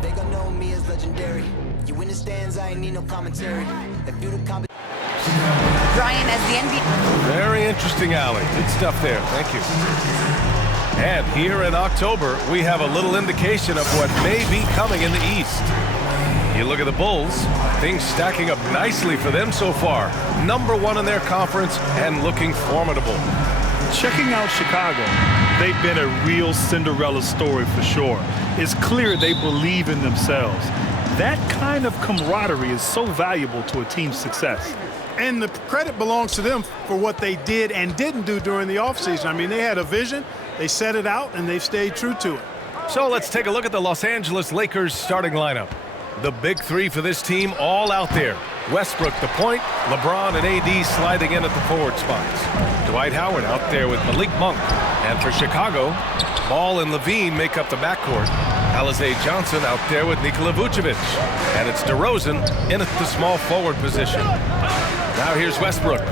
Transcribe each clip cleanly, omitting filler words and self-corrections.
They gon' know me as legendary. You in the stands, I ain't need no commentary. If you the Brian, as the NBA. Very interesting alley. Good stuff there. Thank you. And here in October, we have a little indication of what may be coming in the East. You look at the Bulls, things stacking up nicely for them so far. #1 in their conference and looking formidable. Checking out Chicago, they've been a real Cinderella story for sure. It's clear they believe in themselves. That kind of camaraderie is so valuable to a team's success. And the credit belongs to them for what they did and didn't do during the offseason. I mean, they had a vision, they set it out, and they've stayed true to it. So let's take a look at the Los Angeles Lakers starting lineup. The big three for this team all out there. Westbrook the point, LeBron and AD sliding in at the forward spots. Dwight Howard out there with Malik Monk. And for Chicago, Ball and Levine make up the backcourt. Alize Johnson out there with Nikola Vucevic. And it's DeRozan in at the small forward position. Now here's Westbrook.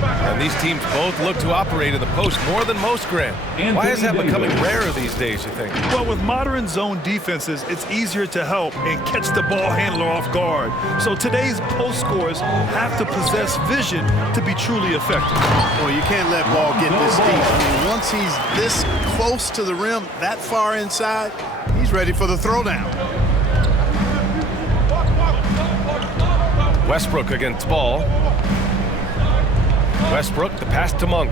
And these teams both look to operate in the post more than most, Grant. Why is that becoming rarer these days, you think? Well, with modern zone defenses, it's easier to help and catch the ball handler off guard. So today's post scorers have to possess vision to be truly effective. Well, you can't let Ball get this deep. I mean, once he's this close to the rim, that far inside, he's ready for the throwdown. Westbrook against Ball. Westbrook, the pass to Monk.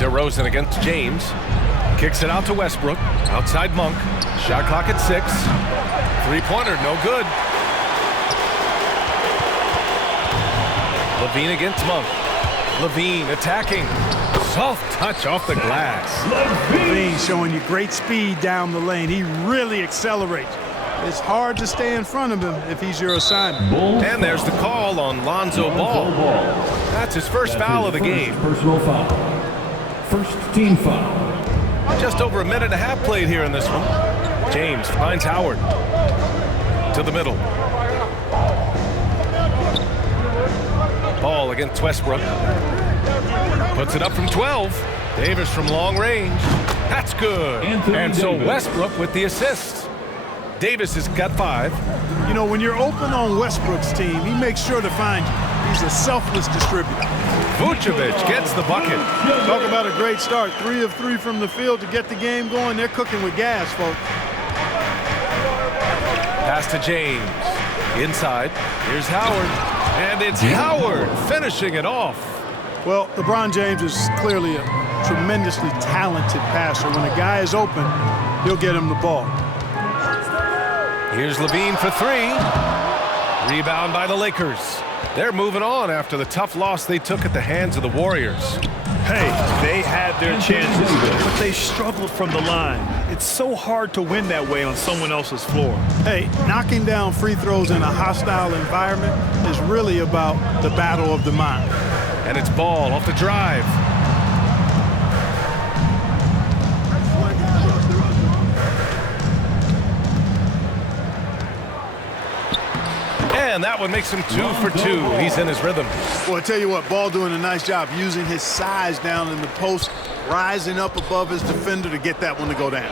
DeRozan against James. Kicks it out to Westbrook. Outside Monk. Shot clock at 6. Three-pointer, no good. Levine against Monk. Levine attacking. Soft touch off the glass. Levine showing you great speed down the lane. He really accelerates. It's hard to stay in front of him if he's your assignment. And there's the call on Lonzo Ball. That's his first foul of the game. Personal foul. First team foul. Just over a minute and a half played here in this one. James finds Howard. To the middle. Ball against Westbrook. Puts it up from 12. Davis from long range. That's good. And so Westbrook with the assist. Davis has got 5. You know, when you're open on Westbrook's team, he makes sure to find you. He's a selfless distributor. Vucevic gets the bucket. Talk about a great start. 3 of 3 from the field to get the game going. They're cooking with gas, folks. Pass to James. Inside. Here's Howard. And it's Howard finishing it off. Well, LeBron James is clearly a tremendously talented passer. When a guy is open, he'll get him the ball. Here's Levine for 3. Rebound by the Lakers. They're moving on after the tough loss they took at the hands of the Warriors. Hey, they had their chances, but they struggled from the line. It's so hard to win that way on someone else's floor. Hey, knocking down free throws in a hostile environment is really about the battle of the mind. And it's Ball off the drive. And that one makes him 2 for 2. He's in his rhythm. Well, I tell you what, Ball doing a nice job using his size down in the post, rising up above his defender to get that one to go down.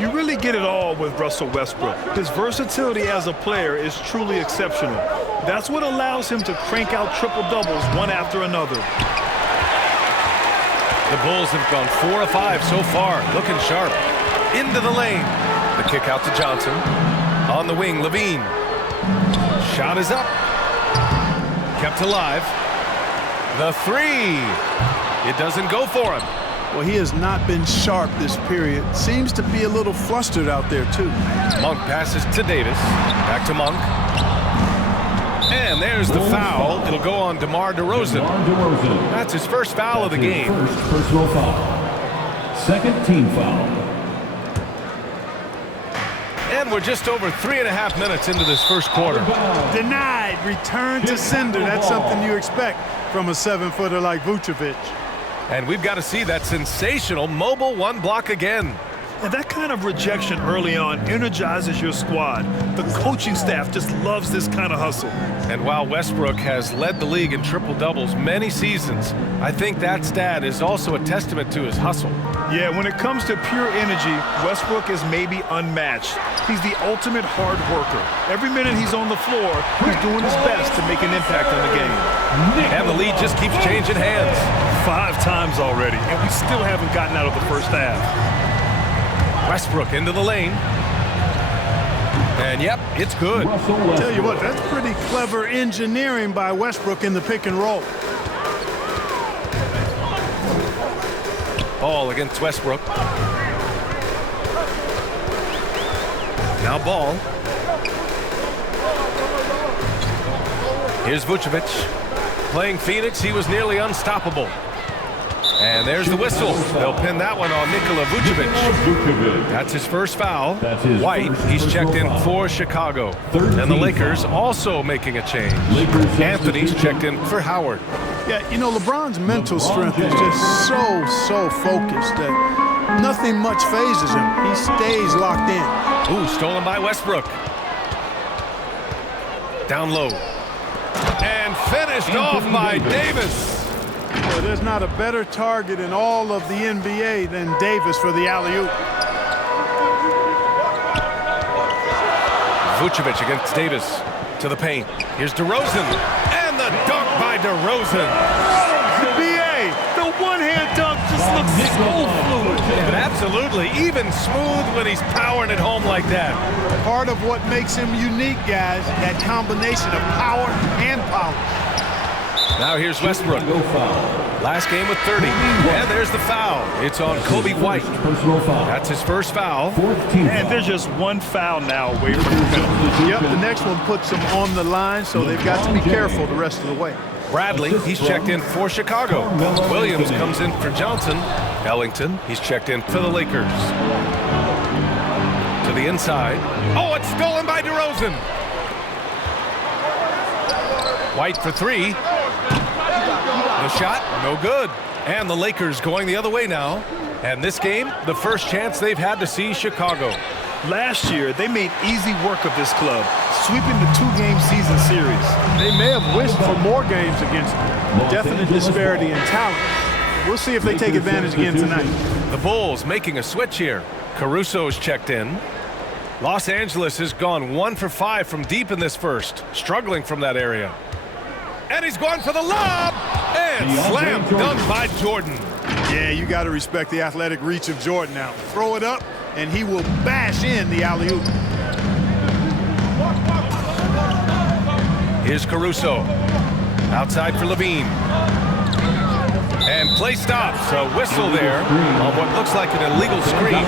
You really get it all with Russell Westbrook. His versatility as a player is truly exceptional. That's what allows him to crank out triple-doubles one after another. The Bulls have gone 4 of 5 so far, looking sharp. Into the lane. The kick out to Johnson. On the wing, Levine. Shot is up. Kept alive. The 3. It doesn't go for him. Well, he has not been sharp this period. Seems to be a little flustered out there, too. Monk passes to Davis. Back to Monk. And there's the foul. It'll go on DeMar DeRozan. That's his first foul of the game. First personal foul. Second team foul. And we're just over 3.5 minutes into this first quarter. Denied. Return to sender. That's something you expect from a 7-footer like Vucevic. And we've got to see that sensational mobile 1 block again. And that kind of rejection early on energizes your squad. The coaching staff just loves this kind of hustle. And while Westbrook has led the league in triple-doubles many seasons, I think that stat is also a testament to his hustle. Yeah, when it comes to pure energy, Westbrook is maybe unmatched. He's the ultimate hard worker. Every minute he's on the floor, he's doing his best to make an impact on the game. And the lead just keeps changing hands. 5 times already, and we still haven't gotten out of the first half. Westbrook into the lane. And yep, it's good. Tell you what, that's pretty clever engineering by Westbrook in the pick and roll. Ball against Westbrook. Now ball. Here's Vucevic. Playing Phoenix, he was nearly unstoppable. And there's the whistle. They'll pin that one on Nikola Vucevic. That's his first foul. White, he's checked in for Chicago. And the Lakers also making a change. Anthony's checked in for Howard. Yeah, you know, LeBron's mental strength is just so focused that nothing much phases him. He stays locked in. Ooh, stolen by Westbrook. Down low. And finished off by Davis. Well, there's not a better target in all of the NBA than Davis for the alley-oop. Vucevic against Davis to the paint. Here's DeRozan. And the dunk by DeRozan. BA, the one-hand dunk just looks so fluid. And absolutely, even smooth when he's powering it home like that. Part of what makes him unique, guys, that combination of power and polish. Now here's Westbrook. Last game with 30. And there's the foul. It's on Kobe White. That's his first foul. And there's just one foul now away from the penalty. Yep, the next one puts them on the line, so they've got to be careful the rest of the way. Bradley, he's checked in for Chicago. Williams comes in for Johnson. Ellington, he's checked in for the Lakers. To the inside. Oh, it's stolen by DeRozan. White for 3. The shot, no good. And the Lakers going the other way now. And this game, the first chance they've had to see Chicago. Last year, they made easy work of this club, sweeping the 2-game season series. They may have wished for more games against them. Definite disparity in talent. We'll see if they take advantage again tonight. The Bulls making a switch here. Caruso's checked in. Los Angeles has gone 1 for 5 from deep in this first, struggling from that area. And he's going for the lob! And slam dunk by Jordan. Yeah, you got to respect the athletic reach of Jordan now. Throw it up, and he will bash in the alley-oop. Here's Caruso. Outside for Levine. And play stops. A whistle there on what looks like an illegal screen.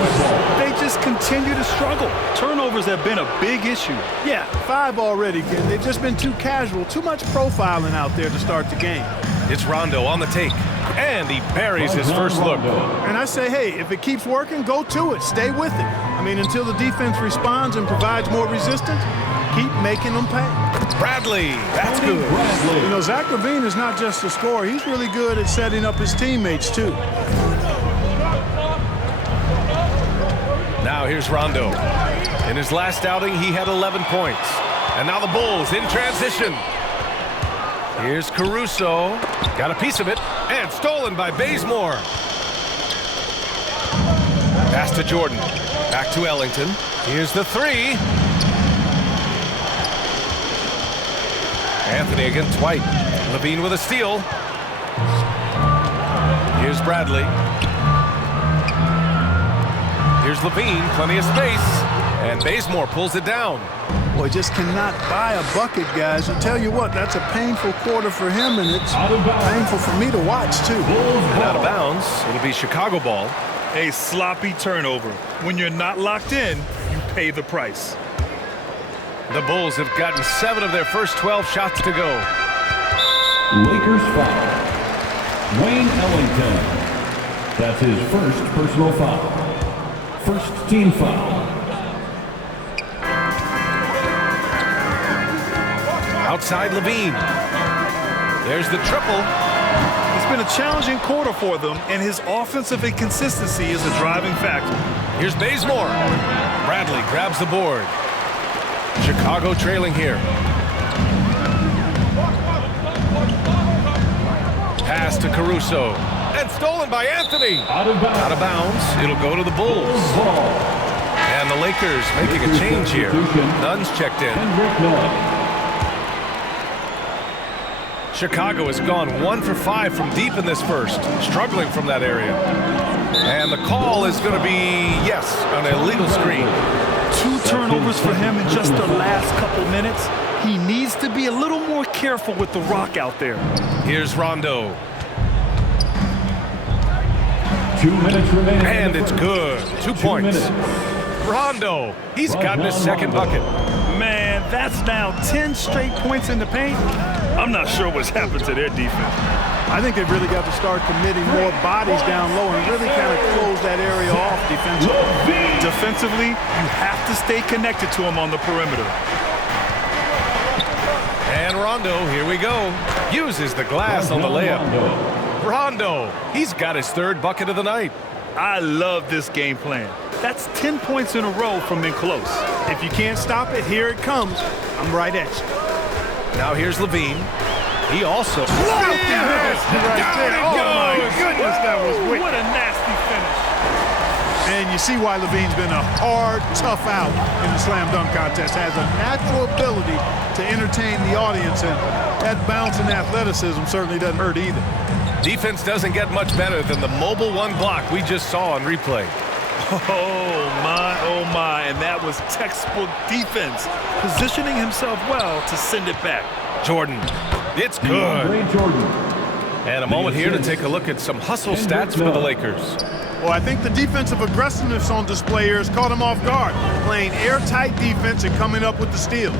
They just continue to struggle. Turnovers have been a big issue. Yeah, 5 already, kid. They've just been too casual, too much profiling out there to start the game. It's Rondo on the take. And he buries his first look. And I say, hey, if it keeps working, go to it. Stay with it. I mean, until the defense responds and provides more resistance, keep making them pay. Bradley, that's good. You know, Zach LaVine is not just a scorer. He's really good at setting up his teammates, too. Now here's Rondo. In his last outing, he had 11 points. And now the Bulls in transition. Here's Caruso. Got a piece of it. And stolen by Bazemore. Pass to Jordan. Back to Ellington. Here's the 3. Anthony against White. Levine with a steal. Here's Bradley. Here's Levine, plenty of space. And Bazemore pulls it down. Boy, just cannot buy a bucket, guys. I tell you what, that's a painful quarter for him, and it's painful for me to watch, too. And out of bounds, it'll be Chicago ball. A sloppy turnover. When you're not locked in, you pay the price. The Bulls have gotten 7 of their first 12 shots to go. Lakers foul. Wayne Ellington. That's his first personal foul. First team foul. Outside Levine. There's the triple. It's been a challenging quarter for them, and his offensive inconsistency is a driving factor. Here's Bazemore. Bradley grabs the board. Chicago trailing here. Pass to Caruso. And stolen by Anthony. Out of bounds. Out of bounds. It'll go to the Bulls. And the Lakers making a change here. Nunn's checked in. Chicago has gone 1 for 5 from deep in this first, struggling from that area. And the call is going to be, yes, an illegal screen. 2 turnovers for him in just the last couple minutes. He needs to be a little more careful with the rock out there. Here's Rondo. 2 minutes remaining. And it's good. 2 points. Rondo, he's gotten his second bucket. Man, that's now 10 straight points in the paint. I'm not sure what's happened to their defense. I think they've really got to start committing more bodies down low and really kind of close that area off defensively. Defensively, you have to stay connected to him on the perimeter. And Rondo, here we go. Uses the glass on the layup. Rondo, he's got his 3rd bucket of the night. I love this game plan. That's 10 points in a row from in close. If you can't stop it, here it comes. I'm right at you. Now here's Levine. He also... Right there. Oh, my goodness, that was wicked. What a nasty finish. And you see why Levine's been a hard, tough out in the slam dunk contest. Has a natural ability to entertain the audience, and that bounce and athleticism certainly doesn't hurt either. Defense doesn't get much better than the mobile 1 block we just saw on replay. Oh my, and that was textbook defense. Positioning himself well to send it back. Jordan, it's good. Jordan. And a moment here to take a look at some hustle stats for the Lakers. Well, I think the defensive aggressiveness on display here has caught him off guard, playing airtight defense and coming up with the steals.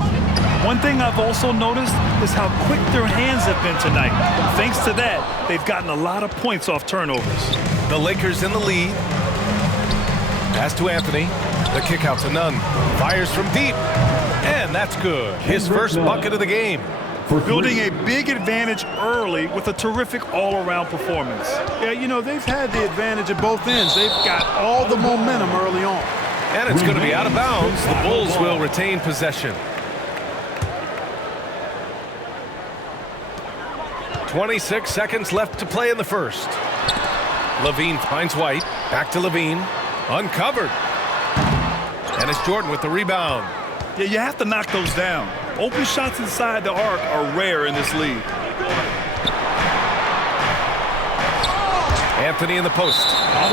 One thing I've also noticed is how quick their hands have been tonight. Thanks to that, they've gotten a lot of points off turnovers. The Lakers in the lead. Pass to Anthony. The kick out to Nunn. Fires from deep. And that's good. His first bucket of the game. Building a big advantage early with a terrific all-around performance. Yeah, you know, they've had the advantage at both ends. They've got all the momentum early on. And it's going to be out of bounds. The Bulls will retain possession. 26 seconds left to play in the first. Levine finds White. Back to Levine. Uncovered. And it's Jordan with the rebound. Yeah, you have to knock those down. Open shots inside the arc are rare in this league. Anthony in the post.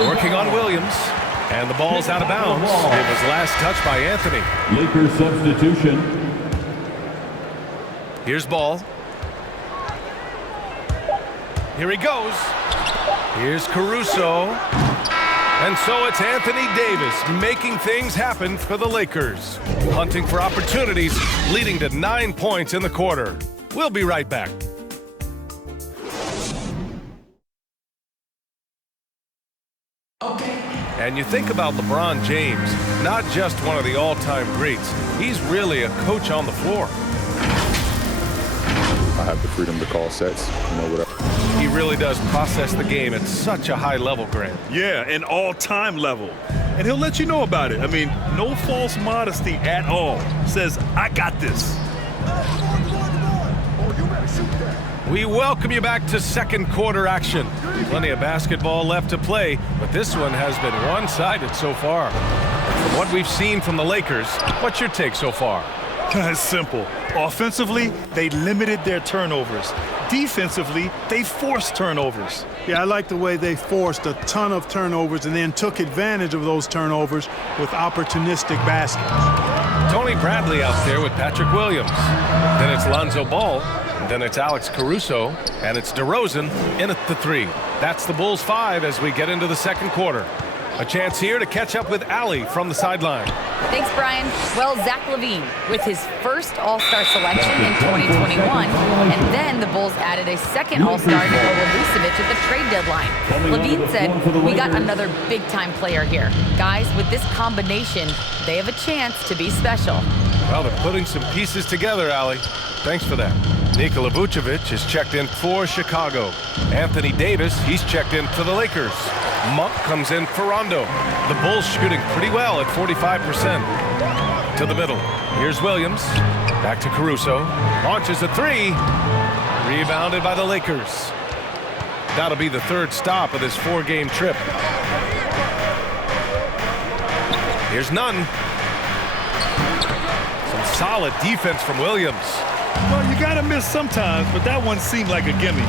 Working on Williams. And the ball's out of bounds. It was last touched by Anthony. Lakers substitution. Here's Ball. Here he goes. Here's Caruso. And so it's Anthony Davis making things happen for the Lakers. Hunting for opportunities, leading to 9 points in the quarter. We'll be right back. And you think about LeBron James, not just one of the all-time greats. He's really a coach on the floor. I have the freedom to call sets, whatever. He really does process the game at such a high level, Grant. Yeah, an all-time level. And he'll let you know about it. I mean, no false modesty at all. Says, I got this. We welcome you back to second quarter action. Plenty of basketball left to play, but this one has been one-sided so far. From what we've seen from the Lakers, what's your take so far? It's simple. Offensively, they limited their turnovers. Defensively, they forced turnovers. Yeah, I like the way they forced a ton of turnovers and then took advantage of those turnovers with opportunistic baskets. Tony Bradley out there with Patrick Williams. Then it's Lonzo Ball. Then it's Alex Caruso. And it's DeRozan in at the 3. That's the Bulls 5 as we get into the second quarter. A chance here to catch up with Allie from the sideline. Thanks, Brian. Well, Zach LaVine with his first All-Star selection in 2021, and then the Bulls added a second All-Star, Nikola Vucevic, at the trade deadline. LaVine said, "We got another big-time player here. Guys, with this combination, they have a chance to be special." Well, they're putting some pieces together, Allie. Thanks for that. Nikola Vucevic is checked in for Chicago. Anthony Davis, he's checked in for the Lakers. Monk comes in for Rondo. The Bulls shooting pretty well at 45%. To the middle. Here's Williams. Back to Caruso. Launches a three. Rebounded by the Lakers. That'll be the third stop of this 4-game trip. Here's Nunn. Some solid defense from Williams. Well, you got to miss sometimes, but that one seemed like a gimme.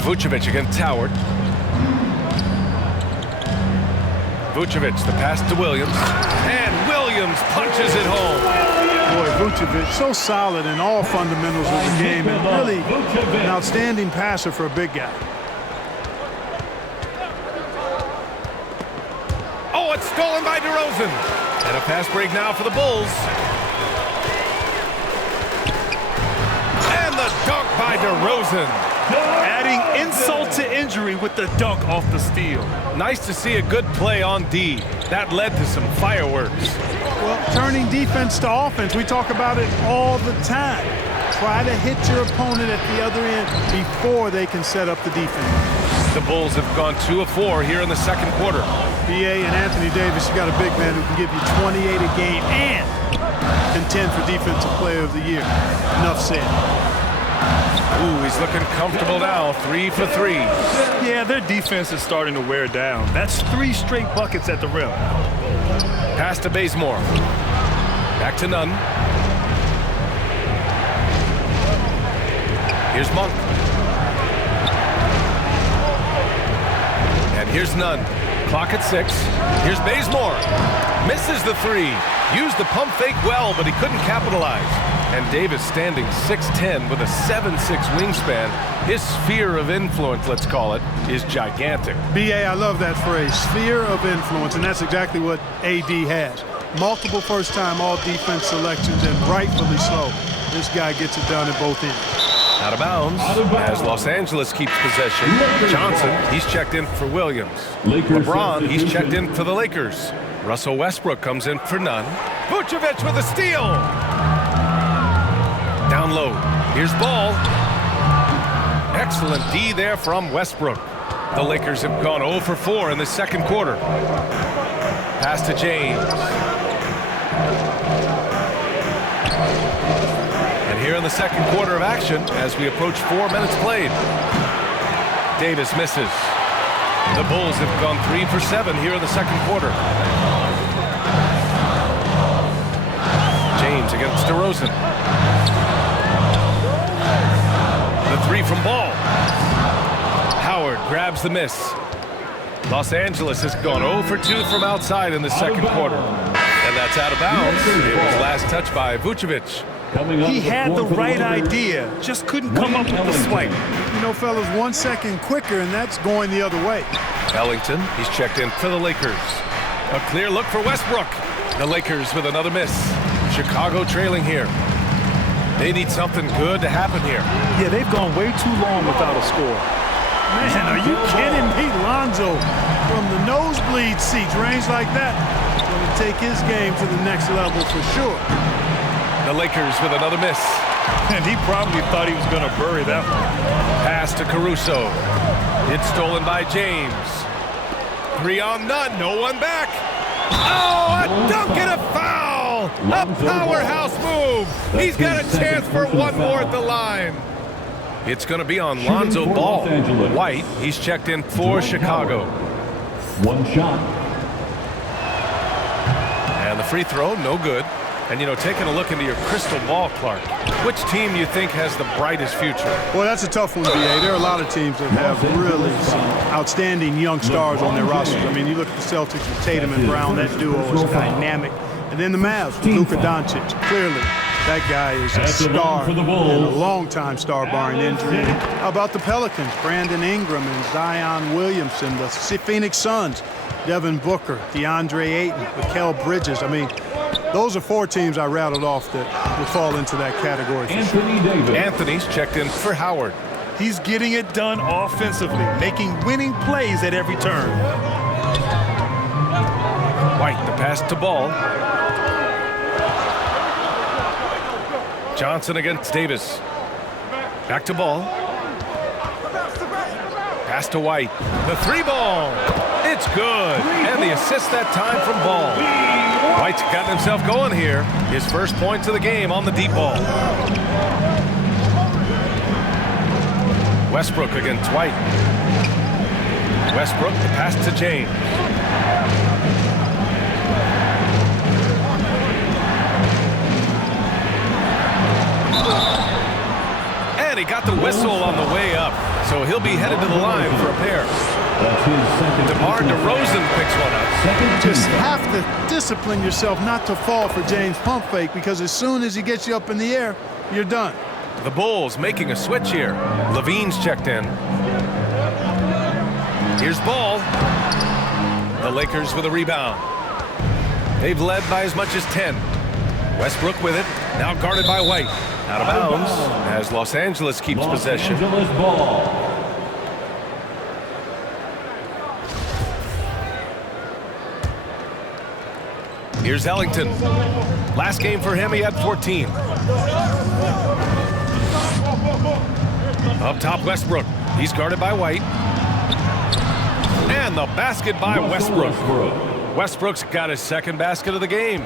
Vucevic against Howard. Vucevic, the pass to Williams. And Williams punches it home. Boy, Vucevic, so solid in all fundamentals of the game, and really an outstanding passer for a big guy. Oh, it's stolen by DeRozan. And a fast break now for the Bulls. And the dunk by DeRozan. Adding insult to injury with the dunk off the steal. Nice to see a good play on D. That led to some fireworks. Well, turning defense to offense, we talk about it all the time. Try to hit your opponent at the other end before they can set up the defense. The Bulls have gone 2 of 4 here in the second quarter. BA and Anthony Davis, you got a big man who can give you 28 a game and contend for Defensive Player of the Year. Enough said. Ooh, he's looking comfortable now. 3 for 3. Yeah, their defense is starting to wear down. That's 3 straight buckets at the rim. Pass to Bazemore. Back to Nunn. Here's Monk. And here's Nunn. Clock at 6. Here's Bazemore. Misses the 3. Used the pump fake well, but he couldn't capitalize. And Davis standing 6'10" with a 7'6" wingspan. His sphere of influence, let's call it, is gigantic. BA, I love that phrase, sphere of influence, and that's exactly what AD has. Multiple first-time all-defense selections, and rightfully so. This guy gets it done at both ends. Out of bounds as Los Angeles keeps possession. Johnson, he's checked in for Williams. LeBron, he's checked in for the Lakers. Russell Westbrook comes in for Nunn. Vucevic with a steal. Down low. Here's Ball. Excellent D there from Westbrook. The Lakers have gone 0 for 4 in the second quarter. Pass to James. And here in the second quarter of action, as we approach 4 minutes played. Davis misses. The Bulls have gone 3 for 7 here in the second quarter. James against DeRozan. The 3 from Ball. Howard grabs the miss. Los Angeles has gone 0 for 2 from outside in the second quarter. And that's out of bounds. It was last touch by Vucevic. He had the right idea, just couldn't come up with the swipe. You know, fellas, 1 second quicker, and that's going the other way. Ellington, he's checked in for the Lakers. A clear look for Westbrook. The Lakers with another miss. Chicago trailing here. They need something good to happen here. Yeah, they've gone way too long without a score. Man, are you kidding me? Lonzo from the nosebleed seats, range like that, going to take his game to the next level for sure. The Lakers with another miss. And he probably thought he was going to bury that one. Pass to Caruso. It's stolen by James. 3 on Nunn, no one back. Oh, a dunk and a foul! A powerhouse move. He's got a chance for one more at the line. It's going to be on Lonzo Ball. White, he's checked in for Chicago. 1 shot. And the free throw, no good. And, you know, taking a look into your crystal ball, Clark, which team you think has the brightest future? Well, that's a tough one, BA. There are a lot of teams that have really some outstanding young stars on their rosters. I mean, you look at the Celtics with Tatum and Brown, that duo is dynamic. And then the Mavs with Luka Doncic. Clearly, that guy is a star and a long-time star barring injury. How about the Pelicans? Brandon Ingram and Zion Williamson. The Phoenix Suns, Devin Booker, DeAndre Ayton, Mikal Bridges. I mean, those are 4 teams I rattled off that would fall into that category for sure. Anthony's checked in for Howard. He's getting it done offensively, making winning plays at every turn. White, the pass to Ball. Johnson against Davis. Back to Ball. Pass to White. The three ball. It's good. And the assist that time from Ball. White's gotten himself going here. His first points of the game on the deep ball. Westbrook against White. Westbrook, the pass to James. And he got the whistle on the way up, so he'll be headed to the line for a pair. DeMar DeRozan picks one up. Just have to discipline yourself not to fall for James' pump fake, because as soon as he gets you up in the air, you're done. The Bulls making a switch here. Levine's checked in. Here's Ball. The Lakers with a rebound. They've led by as much as 10. Westbrook with it, now guarded by White. Out of bounds as Los Angeles keeps possession. Here's Ellington. Last game for him, he had 14. Up top, Westbrook. He's guarded by White. And the basket by Westbrook. Westbrook's got his second basket of the game.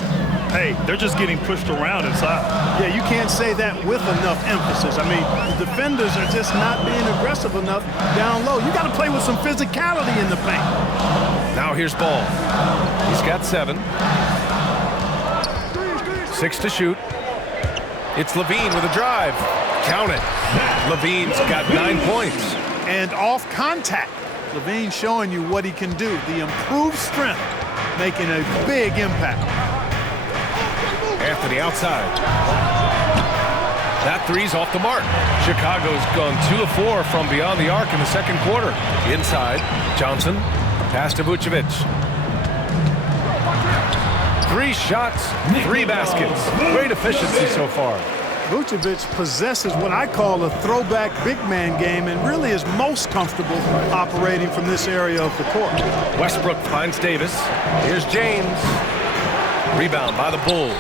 Hey, they're just getting pushed around inside. Yeah, you can't say that with enough emphasis. I mean, the defenders are just not being aggressive enough down low. You got to play with some physicality in the paint. Now here's Ball. He's got 7. 6 to shoot. It's Levine with a drive. Count it. Levine's got 9 points. And off contact. Levine showing you what he can do. The improved strength making a big impact. Anthony outside. That three's off the mark. Chicago's gone 2 of 4 from beyond the arc in the second quarter. Inside, Johnson. Pass to Vucevic. 3 shots, 3 baskets. Great efficiency so far. Vucevic possesses what I call a throwback big man game and really is most comfortable operating from this area of the court. Westbrook finds Davis. Here's James. Rebound by the Bulls.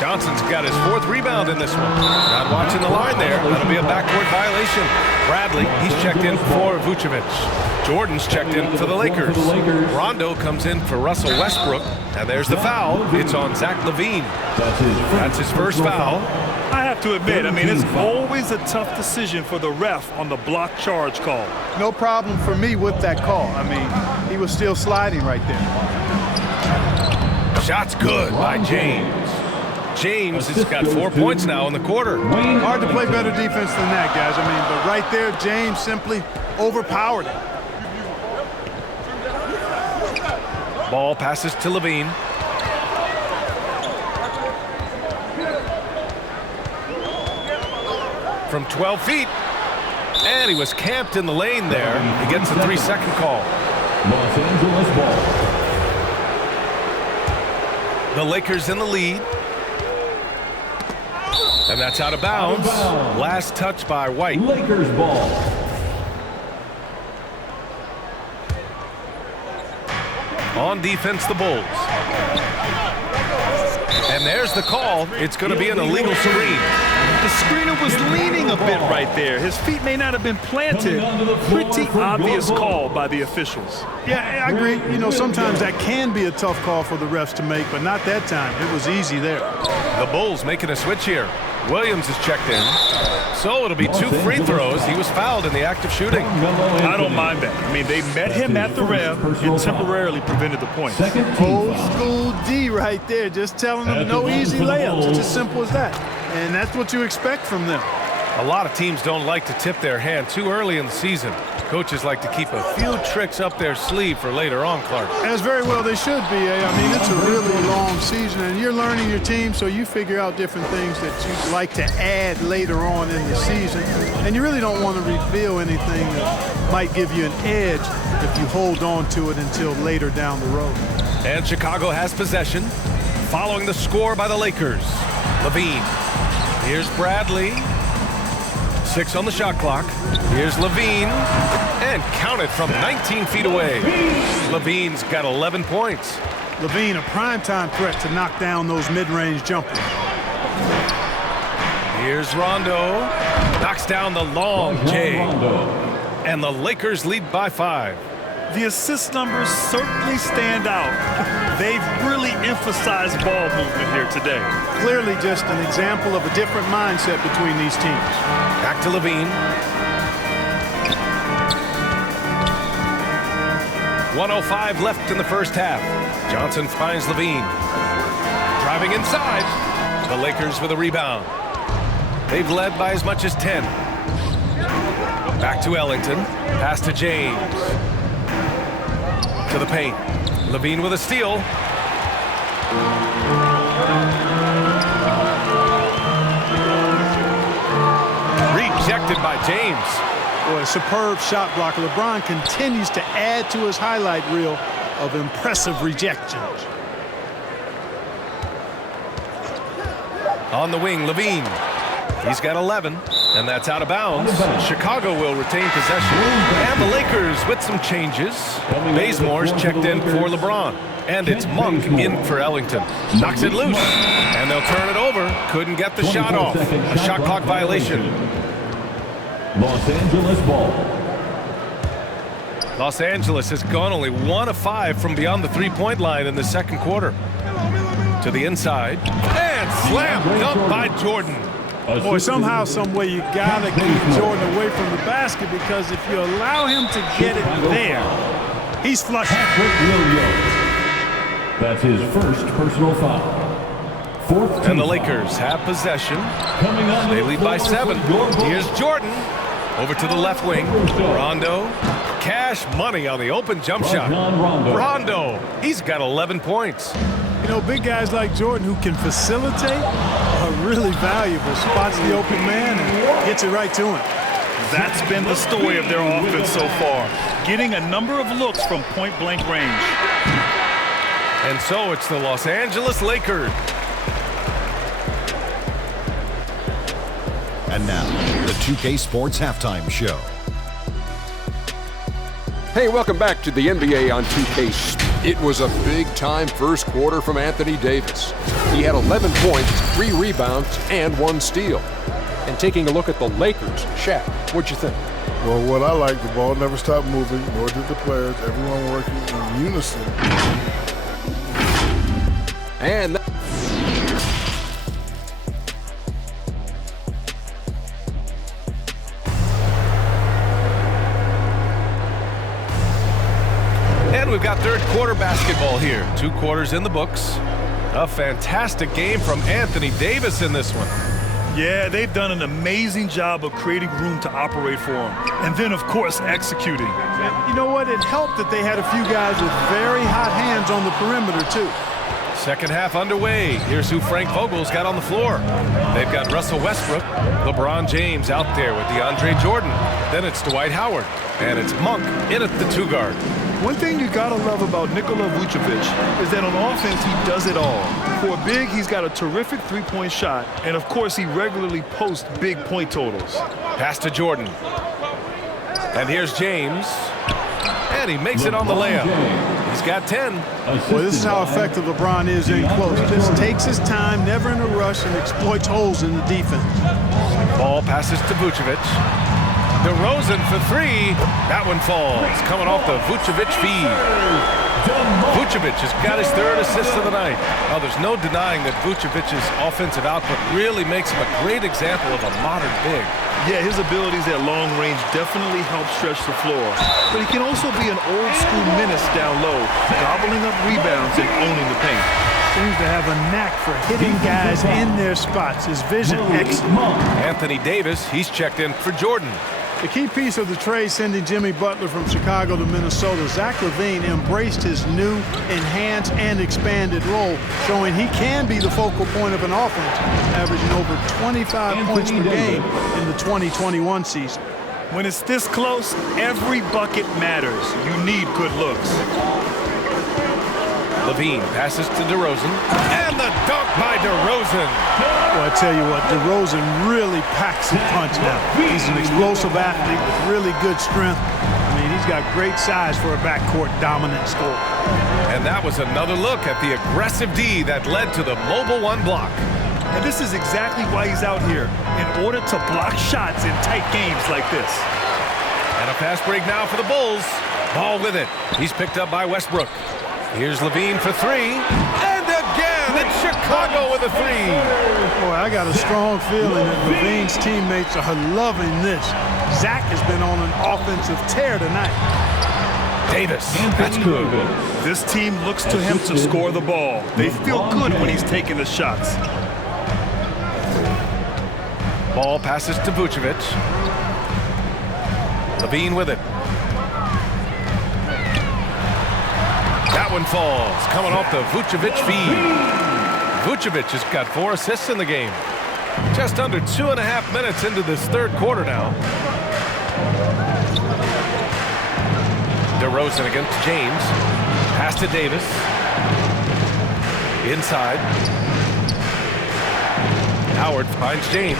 Johnson's got his 4th rebound in this one. Not watching the line there. That'll be a backcourt violation. Bradley, he's checked in for Vucevic. Jordan's checked in for the Lakers. Rondo comes in for Russell Westbrook. And there's the foul. It's on Zach LaVine. That's his first foul. I have to admit, I mean, it's always a tough decision for the ref on the block charge call. No problem for me with that call. I mean, he was still sliding right there. Shot's good by James. James has got 4 points now in the quarter. Hard to play better defense than that, guys. I mean, but right there, James simply overpowered it. Ball passes to Levine. From 12 feet. And he was camped in the lane there. He gets a 3-second call. Los Angeles ball. The Lakers in the lead. And that's out of bounds. Last touch by White. Lakers ball. On defense, the Bulls. And there's the call. It's going to be an illegal screen. The screener was leaning a bit right there. His feet may not have been planted. Pretty obvious call by the officials. Yeah, I agree. You know, sometimes that can be a tough call for the refs to make, but not that time. It was easy there. The Bulls making a switch here. Williams is checked in. So it'll be 2 free throws. He was fouled in the act of shooting. I don't mind that. I mean, they met him at the rim and temporarily prevented the point. Old school D right there, just telling them no easy layups. It's as simple as that. And that's what you expect from them. A lot of teams don't like to tip their hand too early in the season. Coaches like to keep a few tricks up their sleeve for later on, Clark. As very well they should be. I mean, it's a really long season, and you're learning your team, so you figure out different things that you'd like to add later on in the season. And you really don't want to reveal anything that might give you an edge if you hold on to it until later down the road. And Chicago has possession, following the score by the Lakers. Levine. Here's Bradley. 6 on the shot clock. Here's Levine. And counted from 19 feet away. Levine's got 11 points. Levine, a primetime threat to knock down those mid-range jumpers. Here's Rondo. Knocks down the long J. And the Lakers lead by 5. The assist numbers certainly stand out. They've really emphasized ball movement here today. Clearly just an example of a different mindset between these teams. Back to Levine. 1:05 left in the first half. Johnson finds Levine. Driving inside. The Lakers with a rebound. They've led by as much as 10. Back to Ellington. Pass to James. To the paint. Levine with a steal. Rejected by James. Boy, a superb shot blocker. LeBron continues to add to his highlight reel of impressive rejections. On the wing, Levine. He's got 11, and that's out of bounds. Chicago will retain possession. And the Lakers with some changes. Bazemore's checked in for LeBron. And it's Monk in for Ellington. Knocks it loose. And they'll turn it over. Couldn't get the shot off. A shot clock violation. Los Angeles ball. Los Angeles has gone only 1 of 5 from beyond the three-point line in the second quarter. To the inside. And slam dunk by Jordan. Boy, somehow, some way, you gotta keep Jordan away from the basket, because if you allow him to get it there, he's flushing. That's his first personal foul. Fourth And the Lakers have possession. They lead by 7. Here's Jordan. Over to the left wing. Rondo. Cash money on the open jump shot. Rondo. He's got 11 points. You know, big guys like Jordan who can facilitate are really valuable. Spots the open man and gets it right to him. That's been the story of their offense so far, getting a number of looks from point-blank range. And so it's the Los Angeles Lakers. And now, the 2K Sports Halftime Show. Hey, welcome back to the NBA on 2K. It was a big-time first quarter from Anthony Davis. He had 11 points, 3 rebounds, and 1 steal. And taking a look at the Lakers, Shaq, what'd you think? Well, what I like, the ball never stopped moving, nor did the players. Everyone working in unison. And we've got third quarter basketball here. 2 quarters in the books. A fantastic game from Anthony Davis in this one. Yeah, they've done an amazing job of creating room to operate for him. And then, of course, executing. You know what? It helped that they had a few guys with very hot hands on the perimeter, too. Second half underway. Here's who Frank Vogel's got on the floor. They've got Russell Westbrook, LeBron James out there with DeAndre Jordan. Then it's Dwight Howard. And it's Monk in at the 2 guard. One thing you gotta love about Nikola Vucevic is that on offense, he does it all. For a big, he's got a terrific three-point shot, and of course, he regularly posts big point totals. Pass to Jordan. And here's James. And he makes it on the layup. He's got 10. Well, this is how effective LeBron is in close. Just takes his time, never in a rush, and exploits holes in the defense. Ball passes to Vucevic. DeRozan for 3. That one falls. Coming off the Vucevic feed. Vucevic has got his 3rd assist of the night. Well, there's no denying that Vucevic's offensive output really makes him a great example of a modern big. Yeah, his abilities at long range definitely help stretch the floor. But he can also be an old-school menace down low, gobbling up rebounds and owning the paint. Seems to have a knack for hitting guys in their spots. His vision excellent. Anthony Davis, he's checked in for Jordan. The key piece of the trade sending Jimmy Butler from Chicago to Minnesota, Zach LaVine embraced his new, enhanced, and expanded role, showing he can be the focal point of an offense, averaging over 25 points per game in the 2021 season. When it's this close, every bucket matters. You need good looks. LaVine passes to DeRozan. And the dunk by DeRozan. Well, I tell you what, DeRozan really packs a punch now. He's an explosive athlete with really good strength. I mean, he's got great size for a backcourt dominant scorer. And that was another look at the aggressive D that led to the mobile 1 block. And this is exactly why he's out here, in order to block shots in tight games like this. And a a fast break now for the Bulls. Ball with it. He's picked up by Westbrook. Here's Levine for three. And again, it's Chicago with a three. Boy, I got a strong feeling that Levine's teammates are loving this. Zach has been on an offensive tear tonight. Davis, that's good. This team looks to him to score the ball. They feel good when he's taking the shots. Ball passes to Vucevic. Levine with it. That one falls, coming off the Vucevic feed. Vucevic has got 4 assists in the game. Just under 2.5 minutes into this third quarter now. DeRozan against James. Pass to Davis. Inside. Howard finds James.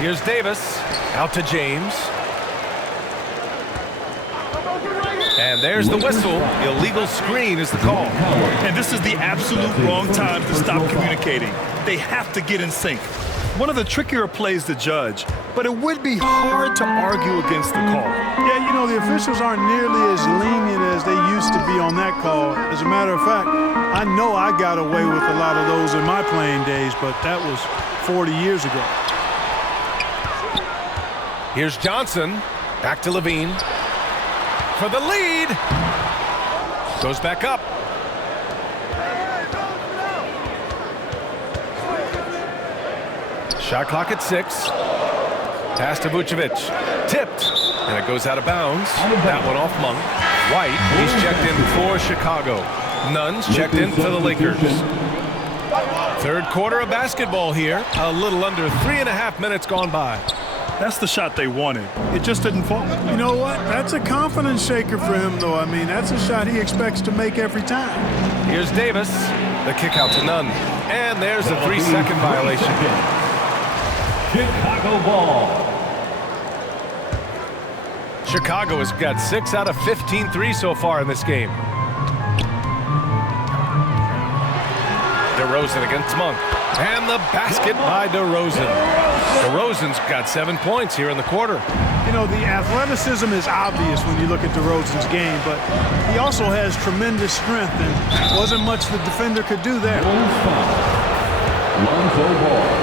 Here's Davis. Out to James. And there's the whistle. Illegal screen is the call. And this is the absolute wrong time to stop communicating. They have to get in sync. One of the trickier plays to judge, but it would be hard to argue against the call. Yeah, you know, the officials aren't nearly as lenient as they used to be on that call. As a matter of fact, I know I got away with a lot of those in my playing days, but that was 40 years ago. Here's Johnson. Back to Levine. For the lead. Goes back up. Shot clock at 6. Pass to Vucevic. Tipped. And it goes out of bounds. That one off Monk. White, he's checked in for Chicago. Nunn's checked in for the Lakers. Third quarter of basketball here. A little under 3.5 minutes gone by. That's the shot they wanted. It just didn't fall. You know what? That's a confidence shaker for him, though. I mean, that's a shot he expects to make every time. Here's Davis. The kick out to Nunn. And there's a 3-second violation. Chicago ball. Chicago has got 6 out of 15 threes so far in this game. DeRozan against Monk. And the basket by DeRozan. DeRozan's got 7 points here in the quarter. You know, the athleticism is obvious when you look at DeRozan's game, but he also has tremendous strength, and wasn't much the defender could do there. Lonzo Ball.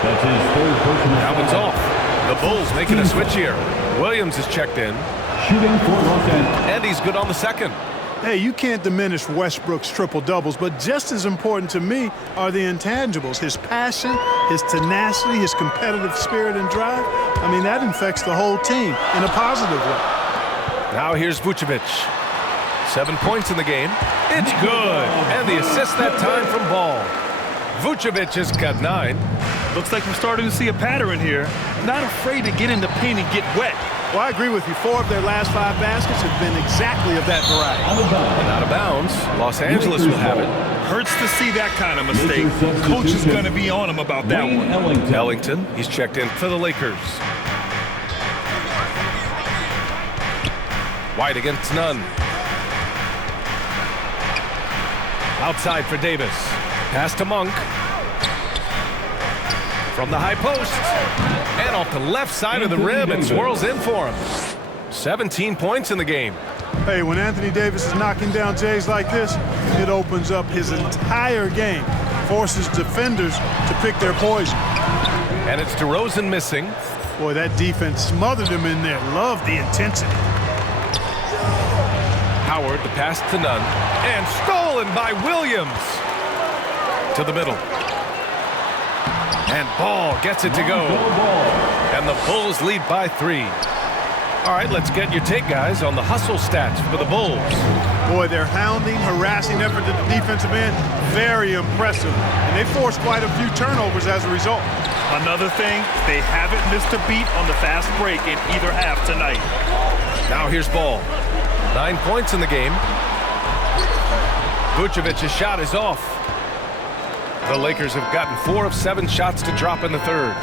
That's his third personal That one's off. The Bulls making a switch here. Williams is checked in. Shooting for Los Angeles. And he's good on the second. Hey, you can't diminish Westbrook's triple-doubles, but just as important to me are the intangibles. His passion, his tenacity, his competitive spirit and drive. I mean, that infects the whole team in a positive way. Now here's Vucevic. 7 points in the game. It's good. And the assist that time from Ball. Vucevic has got 9. Looks like we're starting to see a pattern here. Not afraid to get in the paint and get wet. Well, I agree with you. 4 of their last 5 baskets have been exactly of that variety. And out of bounds. Los Angeles will have it. Hurts to see that kind of mistake. Coach is going to be on him about that one. Ellington, he's checked in for the Lakers. White against Nunn. Outside for Davis. Pass to Monk. From the high post. And off the left side of the rim, it swirls in for him. 17 points in the game. Hey, when Anthony Davis is knocking down Jays like this, it opens up his entire game. Forces defenders to pick their poison. And it's DeRozan missing. Boy, that defense smothered him in there. Love the intensity. Howard, the pass to Nunn. And stolen by Williams. To the middle. And Ball gets it to go. And the Bulls lead by 3. All right, let's get your take, guys, on the hustle stats for the Bulls. Boy, their hounding, harassing effort at the defensive end, very impressive. And they forced quite a few turnovers as a result. Another thing, they haven't missed a beat on the fast break in either half tonight. Now here's Ball. 9 points in the game. Vucevic's shot is off. The Lakers have gotten 4 of 7 shots to drop in the third.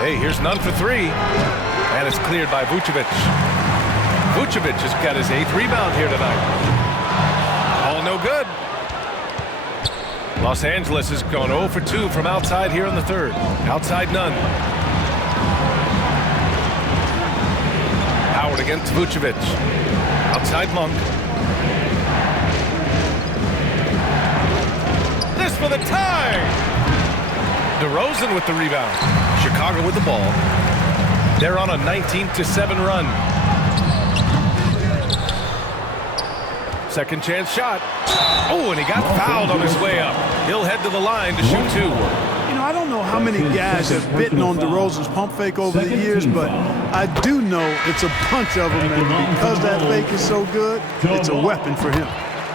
Hey, here's Nunn for 3. And it's cleared by Vucevic. Vucevic has got his 8th rebound here tonight. All no good. Los Angeles has gone 0 for 2 from outside here in the third. Outside Nunn. against Vucevic. Outside Monk. This for the tie! DeRozan with the rebound. Chicago with the ball. They're on a 19-7 run. Second chance shot. Oh, and he got fouled on his way up. He'll head to the line to shoot two. You know, I don't know how many guys have bitten on DeRozan's pump fake over the years, but I do know it's a bunch of them, and because that fake is so good, it's a weapon for him.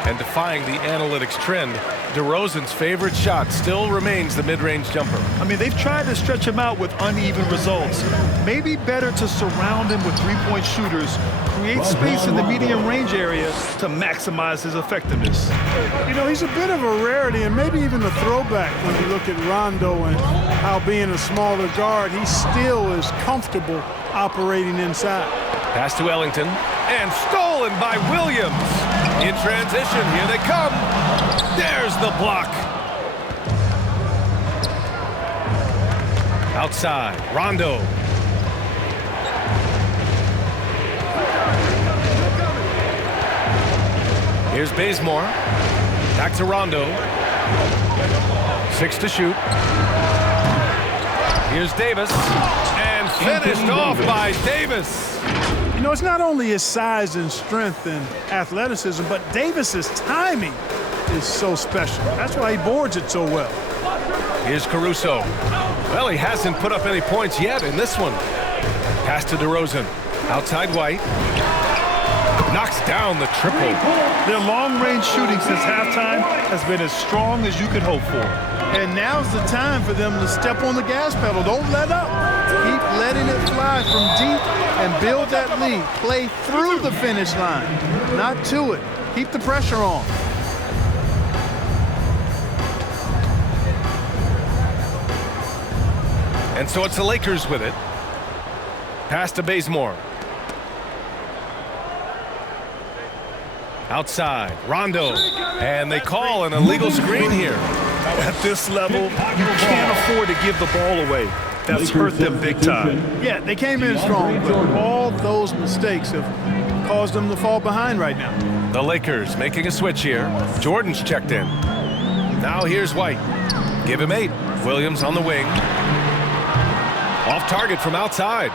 And defying the analytics trend, DeRozan's favorite shot still remains the mid-range jumper. I mean, they've tried to stretch him out with uneven results. Maybe better to surround him with three-point shooters, create space in the medium range area to maximize his effectiveness. You know, he's a bit of a rarity and maybe even a throwback when you look at Rondo and how being a smaller guard, he still is comfortable operating inside. Pass to Ellington, and stolen by Williams. In transition, here they come. There's the block. Outside, Rondo. Here's Bazemore. Back to Rondo. 6 to shoot. Here's Davis. And finished off by Davis. You know, it's not only his size and strength and athleticism, but Davis's timing is so special. That's why he boards it so well. Here's Caruso. Well, he hasn't put up any points yet in this one. Pass to DeRozan. Outside White. Knocks down the triple. Their long-range shooting since halftime has been as strong as you could hope for. And now's the time for them to step on the gas pedal. Don't let up. Keep letting it fly from deep and build that lead. Play through the finish line, not to it. Keep the pressure on. And so it's the Lakers with it. Pass to Bazemore. Outside, Rondo. And they call an illegal screen here. At this level, you can't afford to give the ball away. That's hurt them big time. Yeah, they came in strong, but all those mistakes have caused them to fall behind right now. The Lakers making a switch here. Jordan's checked in. Now here's White. Give him 8. Williams on the wing. Off target from outside.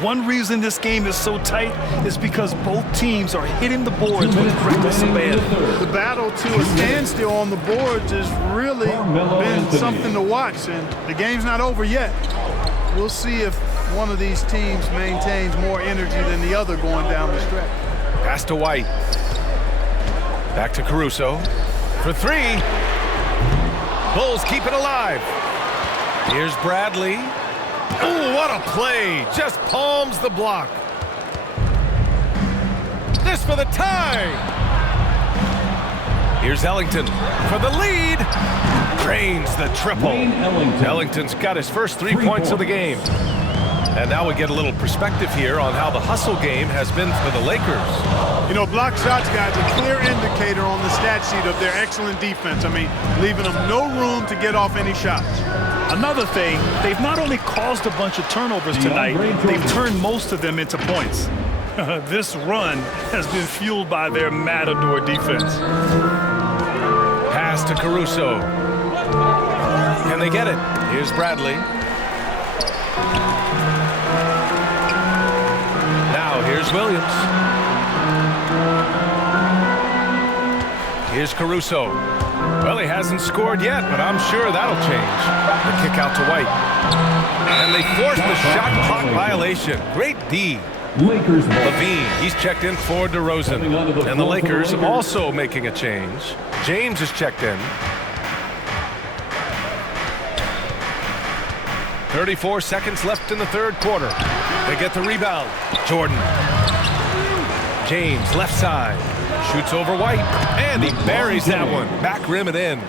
One reason this game is so tight is because both teams are hitting the boards with reckless abandon. The battle to a standstill on the boards has really been something to watch, and the game's not over yet. We'll see if one of these teams maintains more energy than the other going down the stretch. Pass to White. Back to Caruso. For 3. Bulls keep it alive. Here's Bradley. Oh, what a play. Just palms the block. This for the tie. Here's Ellington for the lead. Drains the triple. Ellington's got his first 3 points of the game. And now we get a little perspective here on how the hustle game has been for the Lakers. You know, block shots, guys, a clear indicator on the stat sheet of their excellent defense. I mean, leaving them no room to get off any shots. Another thing, they've not only caused a bunch of turnovers tonight, they've turned most of them into points. This run has been fueled by their matador defense. Pass to Caruso. Can they get it? Here's Bradley. Now here's Williams. Here's Caruso. Well, he hasn't scored yet, but I'm sure that'll change. The kick out to White. And they forced the shot clock violation. Great D. Levine, he's checked in for DeRozan. And the Lakers also making a change. James is checked in. 34 seconds left in the third quarter. They get the rebound. Jordan. James, left side. Shoots over White, and he buries that one. Back rim and in.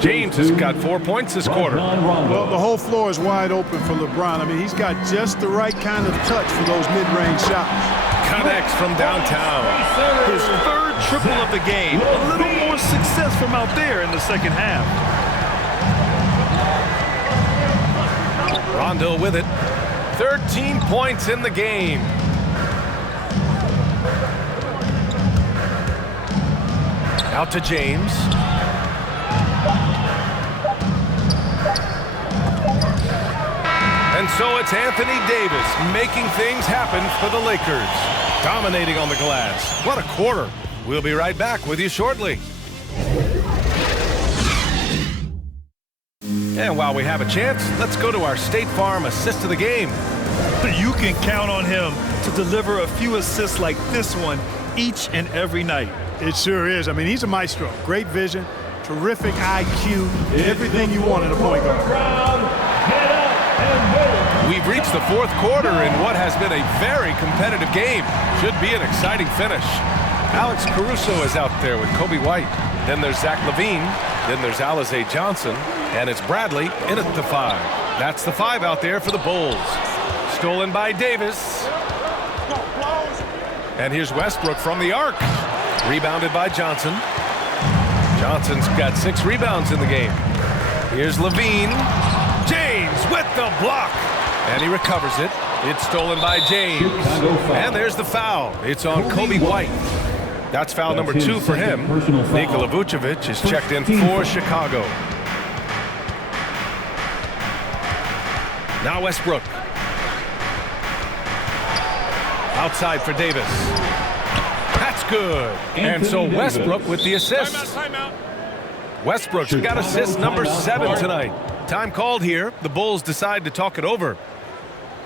James has got 4 points this quarter. Well, the whole floor is wide open for LeBron. I mean, he's got just the right kind of touch for those mid-range shots. Connects from downtown. His third triple of the game. A little more success from out there in the second half. Rondo with it. 13 points in the game. Out to James. And so it's Anthony Davis making things happen for the Lakers. Dominating on the glass. What a quarter. We'll be right back with you shortly. And while we have a chance, let's go to our State Farm assist of the game. You can count on him to deliver a few assists like this one each and every night. It sure is. I mean, he's a maestro. Great vision, terrific IQ, everything you want in a point guard. We've reached the fourth quarter in what has been a very competitive game. Should be an exciting finish. Alex Caruso is out there with Kobe White. Then there's Zach LaVine. Then there's Alize Johnson. And it's Bradley in at the 5. That's the 5 out there for the Bulls. Stolen by Davis. And here's Westbrook from the arc. Rebounded by Johnson. Johnson's got 6 rebounds in the game. Here's LaVine. James with the block. And he recovers it. It's stolen by James. And there's the foul. It's on Kobe White. That's foul number 2 for him. Nikola Vucevic is checked in for Chicago. Now Westbrook. Outside for Davis. That's good. And so Westbrook with the assist. Timeout. Westbrook's got assist number 7 tonight. Time called here. The Bulls decide to talk it over.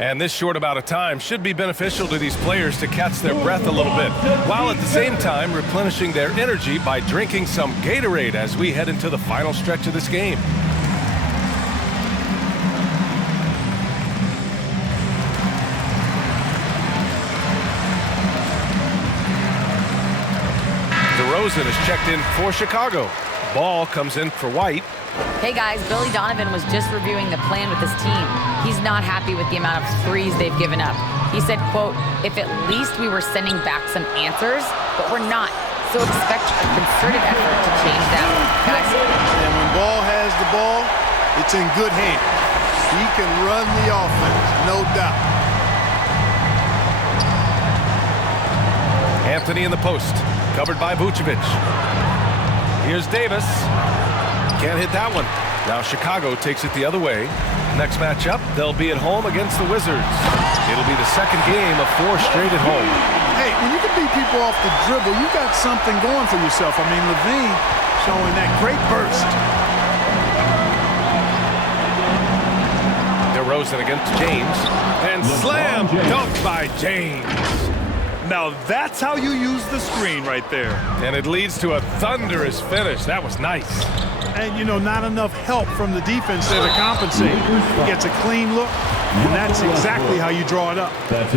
And this short amount of time should be beneficial to these players to catch their breath a little bit, while at the same time replenishing their energy by drinking some Gatorade as we head into the final stretch of this game. DeRozan is checked in for Chicago. Ball comes in for White. Hey guys, Billy Donovan was just reviewing the plan with his team. He's not happy with the amount of threes they've given up. He said, quote, if at least we were sending back some answers, but we're not. So expect a concerted effort to change that, guys. And when Ball has the ball, it's in good hands. He can run the offense, no doubt. Anthony in the post, covered by Vucevic. Here's Davis. Can't hit that one. Now Chicago takes it the other way. Next matchup, they'll be at home against the Wizards. It'll be the second game of 4 straight at home. Hey, when you can beat people off the dribble, you got something going for yourself. I mean, LaVine showing that great burst. DeRozan against James. And slam dunk by James. Now that's how you use the screen right there. And it leads to a thunderous finish. That was nice. And, you know, not enough help from the defense there to compensate. He gets a clean look, and that's exactly how you draw it up.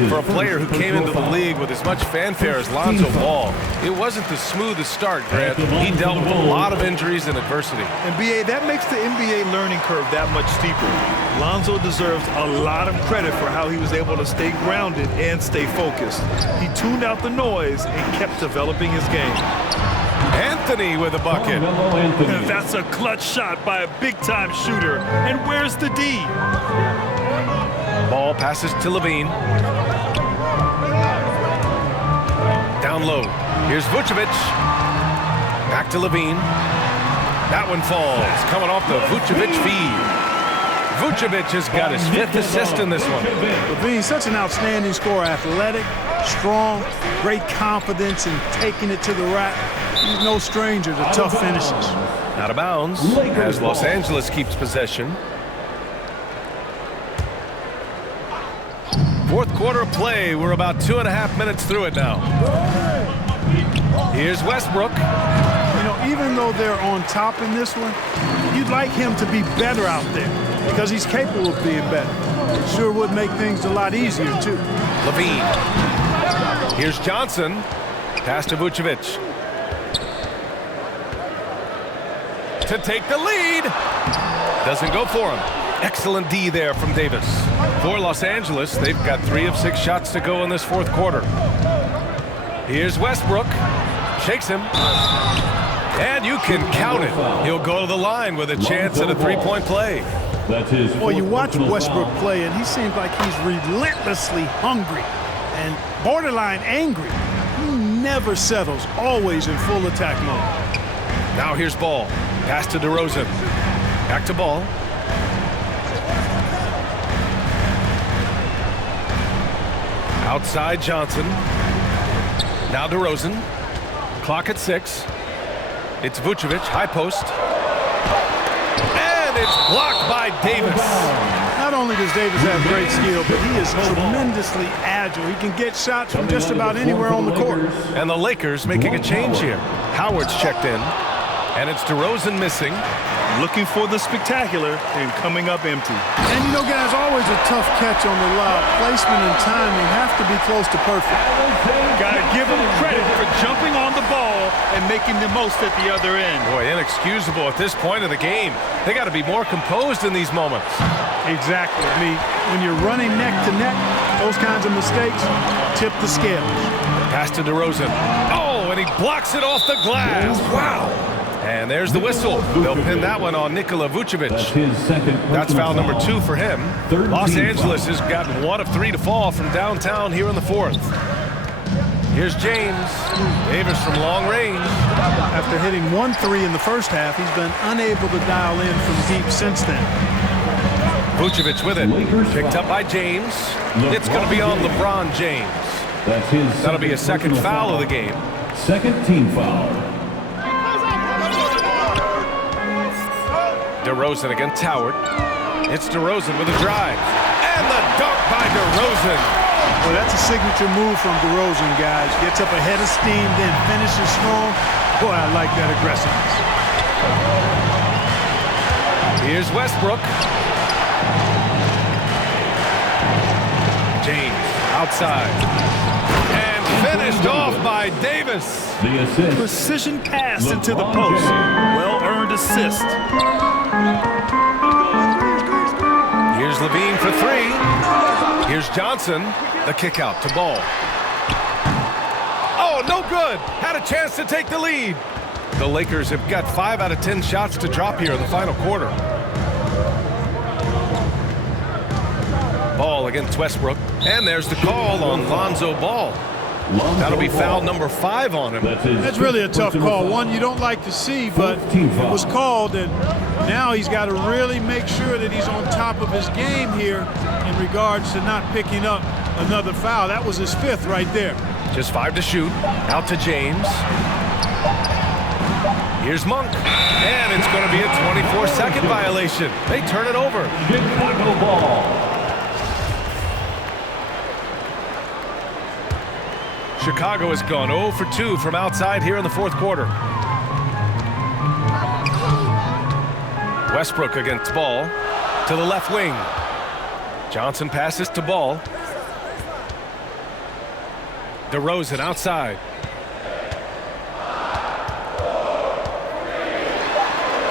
For a player who came into the league with as much fanfare as Lonzo Ball, it wasn't the smoothest start, Grant. He dealt with a lot of injuries and adversity. And, B.A., that makes the NBA learning curve that much steeper. Lonzo deserves a lot of credit for how he was able to stay grounded and stay focused. He tuned out the noise and kept developing his game. Anthony with a bucket. And that's a clutch shot by a big-time shooter. And where's the D? Ball passes to LaVine. Down low. Here's Vucevic. Back to LaVine. That one falls. Coming off the Vucevic feed. Vucevic has got his 5th assist in this one. LaVine's such an outstanding scorer. Athletic, strong, great confidence in taking it to the rack. He's no stranger to tough finishes. Out of bounds as Los Angeles keeps possession. Fourth quarter of play. We're about 2.5 minutes through it now. Here's Westbrook. You know, even though they're on top in this one, you'd like him to be better out there because he's capable of being better. It sure would make things a lot easier, too. LaVine. Here's Johnson. Pass to Vucevic. To take the lead. Doesn't go for him. Excellent D there from Davis. For Los Angeles, they've got 3 of 6 shots to go in this fourth quarter. Here's Westbrook. Shakes him. And you can count it. He'll go to the line with a chance at a 3-point play. Well, you watch Westbrook play, and he seems like he's relentlessly hungry and borderline angry. He never settles, always in full attack mode. Now here's Ball. Pass to DeRozan. Back to Ball. Outside Johnson. Now DeRozan. Clock at 6. It's Vucevic, high post. And it's blocked by Davis. Not only does Davis have great skill, but he is tremendously agile. He can get shots from just about anywhere on the court. And the Lakers making a change here. Howard's checked in. And it's DeRozan missing. Looking for the spectacular and coming up empty. And you know, guys, always a tough catch on the lob. Placement and timing have to be close to perfect. Got to give him credit for jumping on the ball and making the most at the other end. Boy, inexcusable at this point of the game. They got to be more composed in these moments. Exactly. I mean, when you're running neck to neck, those kinds of mistakes tip the scales. Pass to DeRozan. Oh, and he blocks it off the glass. Wow. And there's the whistle. They'll pin that one on Nikola Vucevic. That's foul number 2 for him. Los Angeles has gotten 1 of 3 to fall from downtown here in the 4th. Here's James. Davis from long range. After hitting 1 3 in the first half, he's been unable to dial in from deep since then. Vucevic with it. Picked up by James. It's going to be on LeBron James. That'll be a second foul of the game. Second team foul. DeRozan against Howard. It's DeRozan with a drive. And the dunk by DeRozan. Well, that's a signature move from DeRozan, guys. Gets up ahead of steam, then finishes strong. Boy, I like that aggressiveness. Here's Westbrook. James outside. And finished off by Davis. The assist. Precision pass into the post. Well-earned assist. Here's Levine for 3. Here's Johnson. The kick out to Ball. Oh, no good. Had a chance to take the lead. The Lakers have got 5 out of 10 shots to drop here in the final quarter. Ball against Westbrook. And there's the call on Lonzo Ball. That'll be foul number 5 on him. That's really a tough call. One you don't like to see, but it was called, and now he's got to really make sure that he's on top of his game here in regards to not picking up another foul. That was his 5th right there. Just 5 to shoot. Out to James. Here's Monk. And it's going to be a 24-second violation. They turn it over. Chicago ball. Chicago has gone 0 for 2 from outside here in the 4th quarter. Westbrook against Ball to the left wing. Johnson passes to Ball. DeRozan outside.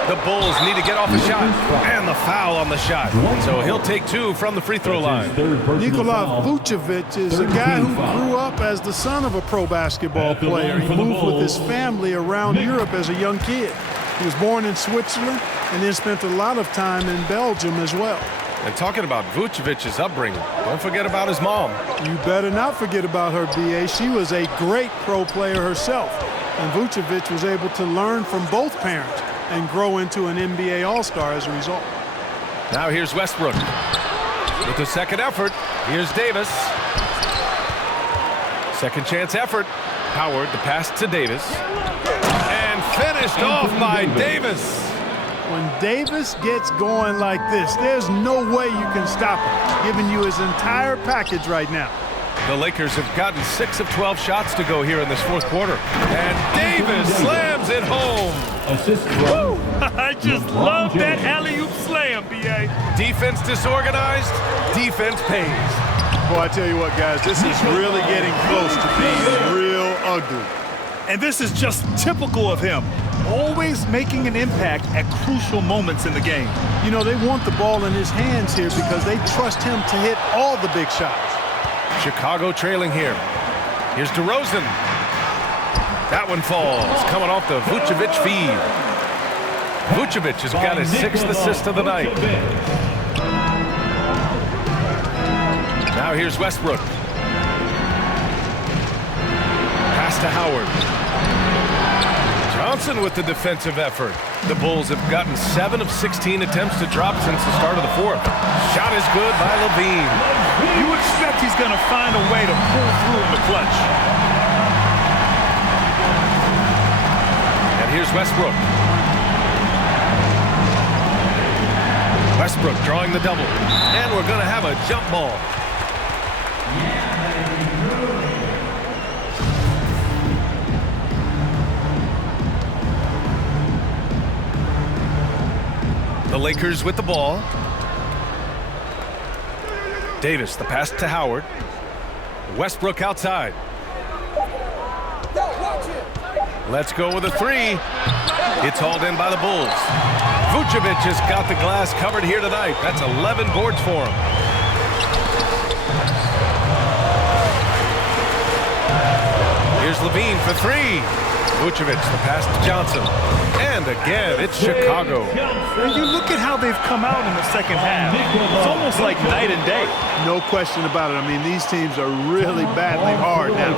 The Bulls need to get off a shot. And the foul on the shot. So he'll take 2 from the free throw line. Nikola Vucevic is a guy who grew up as the son of a pro basketball player. He moved with his family around Europe as a young kid. He was born in Switzerland and then spent a lot of time in Belgium as well. And talking about Vucevic's upbringing, don't forget about his mom. You better not forget about her, B.A. She was a great pro player herself. And Vucevic was able to learn from both parents and grow into an NBA All-Star as a result. Now here's Westbrook. With the second effort, here's Davis. Second chance effort. Howard, the pass to Davis. And finished off by Davis. When Davis gets going like this, there's no way you can stop him, giving you his entire package right now. The Lakers have gotten 6 of 12 shots to go here in this 4th quarter. And Davis slams it home. Assist. I just love that alley-oop slam, B.A. Defense disorganized, defense pays. Boy, I tell you what, guys, this is really getting close to being real ugly. And this is just typical of him. Always making an impact at crucial moments in the game. You know, they want the ball in his hands here because they trust him to hit all the big shots. Chicago trailing here. Here's DeRozan. That one falls, coming off the Vucevic feed. Vucevic has got his 6th assist of the night. Now here's Westbrook. Pass to Howard. Johnson with the defensive effort. The Bulls have gotten 7 of 16 attempts to drop since the start of the fourth. Shot is good by Levine. You expect he's going to find a way to pull through in the clutch. And here's Westbrook. Westbrook drawing the double. And we're going to have a jump ball. The Lakers with the ball. Davis, the pass to Howard. Westbrook outside. Let's go with a three. It's hauled in by the Bulls. Vucevic has got the glass covered here tonight. That's 11 boards for him. Here's Levine for three. Vucevic, the pass to Johnson. And again, it's Chicago. And you look at how they've come out in the second half. It's almost like night and day. No question about it. I mean, these teams are really battling hard now.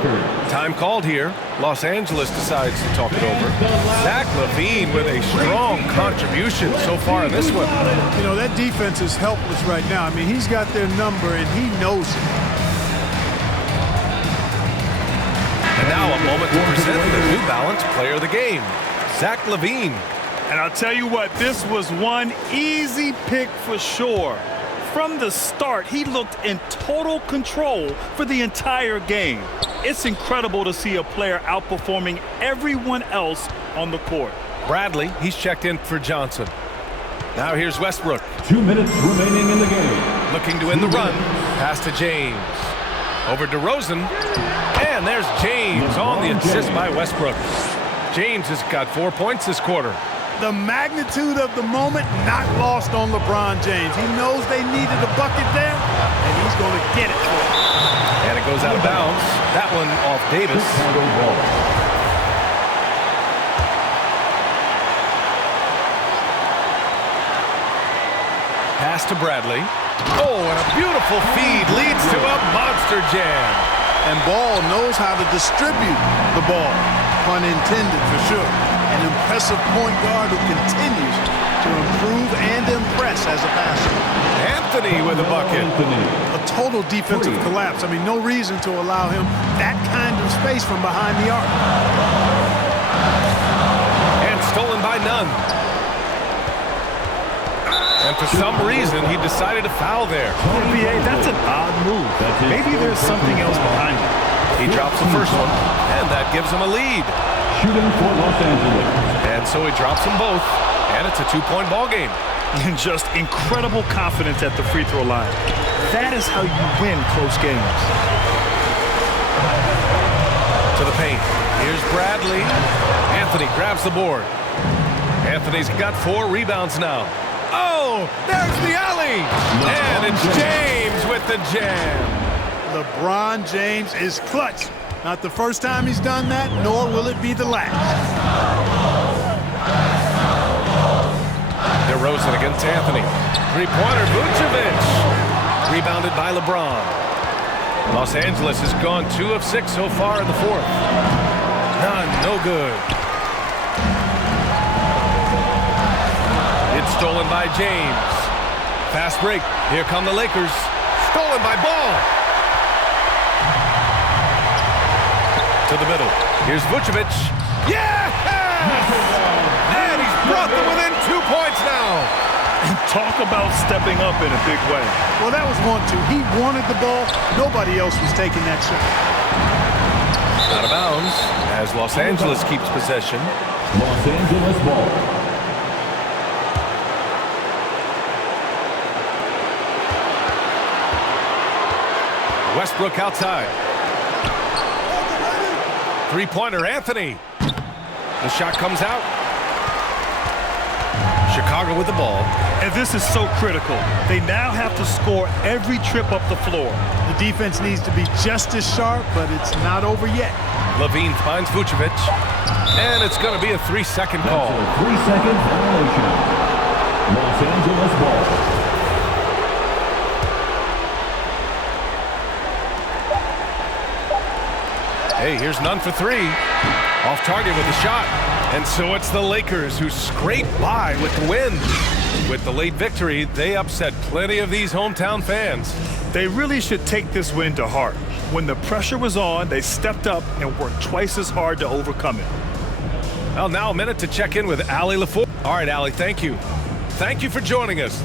Time called here. Los Angeles decides to talk it over. Zach LaVine with a strong contribution so far in this one. You know, that defense is helpless right now. I mean, he's got their number, and he knows it. And now a moment to present the New Balance Player of the Game, Zach LaVine. And I'll tell you what, this was one easy pick for sure. From the start, he looked in total control for the entire game. It's incredible to see a player outperforming everyone else on the court. Bradley, he's checked in for Johnson. Now here's Westbrook. 2 minutes remaining in the game. Looking to win the run. Pass to James. Over to DeRozan. And there's James on the assist by Westbrook. James has got 4 points this quarter. The magnitude of the moment not lost on LeBron James. He knows they needed a bucket there, and he's going to get it for them. And it goes out of bounds. That one off Davis. Pass to Bradley. Oh, and a beautiful feed leads to a monster jam. And Ball knows how to distribute the ball, pun intended for sure. An impressive point guard who continues to improve and impress as a passer. Anthony with a bucket. A total defensive collapse. I mean, no reason to allow him that kind of space from behind the arc. And stolen by none. And for some reason, he decided to foul there. NBA, that's an odd move. Maybe there's something else behind it. He drops the first one, and that gives him a lead. Shooting for Los Angeles. And so he drops them both, and it's a 2-point ball game. And just incredible confidence at the free throw line. That is how you win close games. To the paint. Here's Bradley. Anthony grabs the board. Anthony's got 4 rebounds now. Oh, there's the alley. And it's James with the jam. LeBron James is clutch. Not the first time he's done that, nor will it be the last. DeRozan against Anthony. Three-pointer, Vucevic. Rebounded by LeBron. Los Angeles has gone 2 of 6 so far in the fourth. None, no good. It's stolen by James. Fast break. Here come the Lakers. Stolen by Ball. To the middle. Here's Vucevic. Yes! And he's brought them within 2 points now. And talk about stepping up in a big way. Well, that was 1-2. He wanted the ball. Nobody else was taking that shot. Out of bounds as Los Angeles keeps possession. Los Angeles ball. Westbrook outside. Three-pointer, Anthony. The shot comes out. Chicago with the ball. And this is so critical. They now have to score every trip up the floor. The defense needs to be just as sharp, but it's not over yet. Levine finds Vucevic. And it's going to be a 3-second call. That's a 3-second violation. Los Angeles ball. Hey, here's none for 3. Off target with the shot. And so it's the Lakers who scrape by with the win. With the late victory, they upset plenty of these hometown fans. They really should take this win to heart. When the pressure was on, they stepped up and worked twice as hard to overcome it. Well, now a minute to check in with Allie LaFour. All right, Allie, thank you. Thank you for joining us.